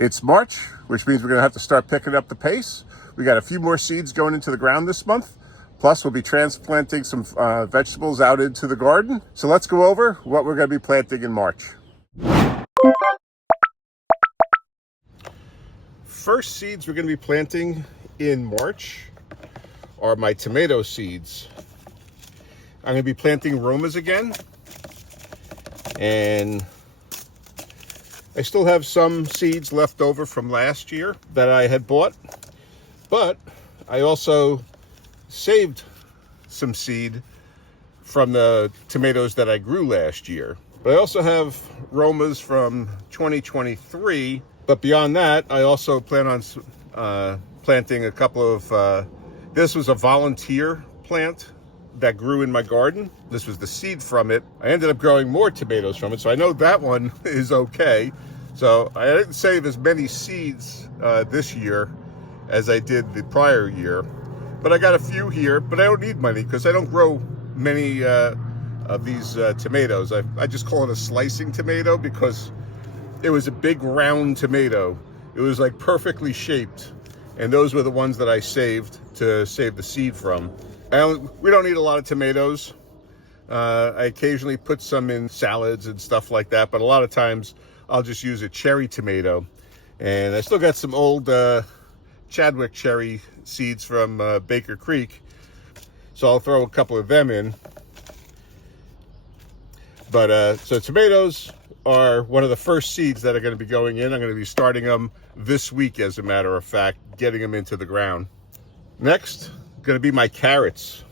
It's March, which means we're going to have to start picking up the pace. We got a few more seeds going into the ground this month. Plus, we'll be transplanting some vegetables out into the garden. So let's go over what we're going to be planting in March. First seeds we're going to be planting in March are my tomato seeds. I'm going to be planting Romas again. And I still have some seeds left over from last year that I had bought, but I also saved some seed from the tomatoes that I grew last year. But I also have Romas from 2023, but beyond that, I also plan on planting a couple of, this was a volunteer plant that grew in my garden. This was the seed from it. I ended up growing more tomatoes from it, so I know that one is okay. So I didn't save as many seeds this year as I did the prior year, but I got a few here, but I don't need many because I don't grow many of these tomatoes. I just call it a slicing tomato because it was a big round tomato. It was like perfectly shaped, and those were the ones that I saved to save the seed from. We don't need a lot of tomatoes. I occasionally put some in salads and stuff like that, but a lot of times I'll just use a cherry tomato. And I still got some old Chadwick cherry seeds from Baker Creek, so I'll throw a couple of them in. But so tomatoes are one of the first seeds that are going to be going in. I'm going to be starting them this week, as a matter of fact, getting them into the ground. Next, going to be my carrots.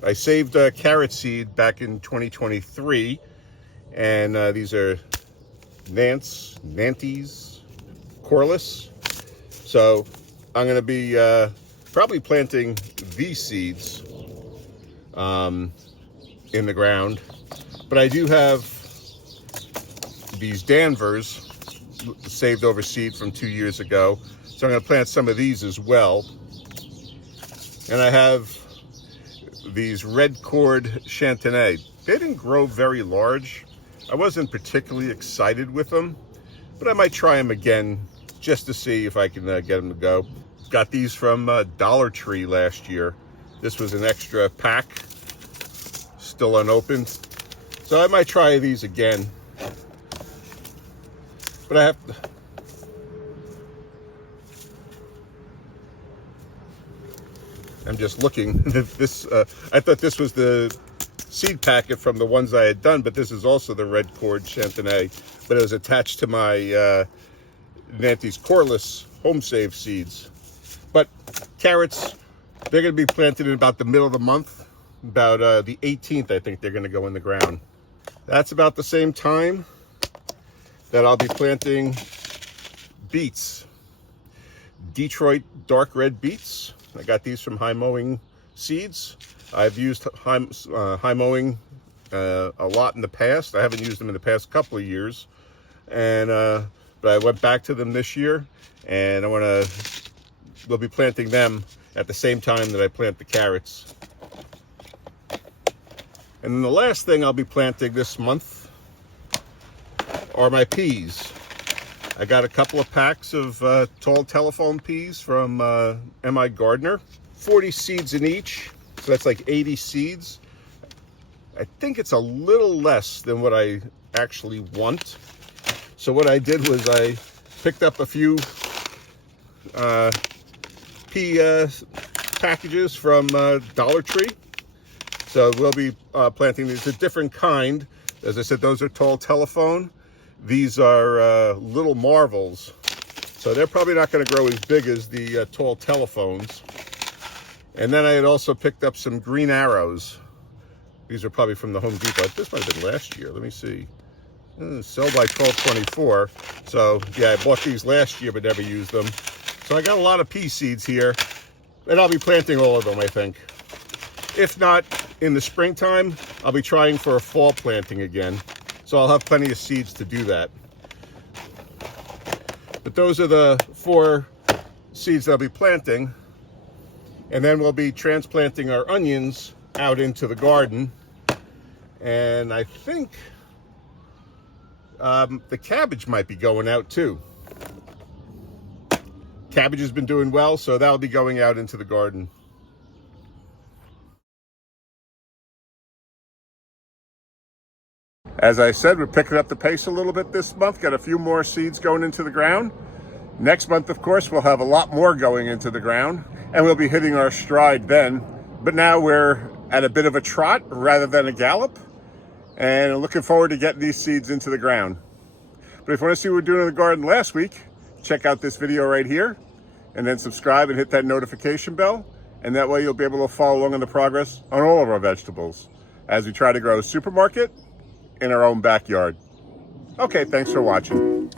I saved carrot seed back in 2023, and these are Nantes, Corliss. So I'm going to be probably planting these seeds in the ground, but I do have these Danvers saved over seed from 2 years ago. So I'm going to plant some of these as well. And I have these red cord Chantenay. They didn't grow very large. I wasn't particularly excited with them, but I might try them again just to see if I can get them to go. Got these from Dollar Tree last year. This was an extra pack, still unopened. So I might try these again. But I have to... I'm just looking. This I thought this was the seed packet from the ones I had done, but this is also the red cord Chantenay, but it was attached to my Nantes Corliss home save seeds. But carrots, they're going to be planted in about the middle of the month, about the 18th, I think they're going to go in the ground. That's about the same time that I'll be planting beets, Detroit dark red beets. I got these from High Mowing Seeds. I've used High Mowing a lot in the past. I haven't used them in the past couple of years, and but I went back to them this year, and we'll be planting them at the same time that I plant the carrots. And then the last thing I'll be planting this month are my peas. I got a couple of packs of tall telephone peas from M.I. Gardner, 40 seeds in each, so that's like 80 seeds. I think it's a little less than what I actually want. So what I did was I picked up a few pea packages from Dollar Tree. So we'll be planting these. A different kind. As I said, those are tall telephone. These are little marvels, so they're probably not going to grow as big as the tall telephones. And then I had also picked up some green arrows. These are probably from the Home Depot. This might have been last year. Let me see. Sell by 12.24. So yeah, I bought these last year but never used them. So I got a lot of pea seeds here, and I'll be planting all of them, I think. If not in the springtime, I'll be trying for a fall planting again. So I'll have plenty of seeds to do that. But those are the 4 seeds that I'll be planting. And then we'll be transplanting our onions out into the garden. And I think the cabbage might be going out too. Cabbage has been doing well, so that'll be going out into the garden. As I said, we're picking up the pace a little bit this month. Got a few more seeds going into the ground. Next month, of course, we'll have a lot more going into the ground, and we'll be hitting our stride then. But now we're at a bit of a trot rather than a gallop, and I'm looking forward to getting these seeds into the ground. But if you want to see what we're doing in the garden last week, check out this video right here, and then subscribe and hit that notification bell, and that way you'll be able to follow along on the progress on all of our vegetables as we try to grow a supermarket in our own backyard. Okay, thanks for watching.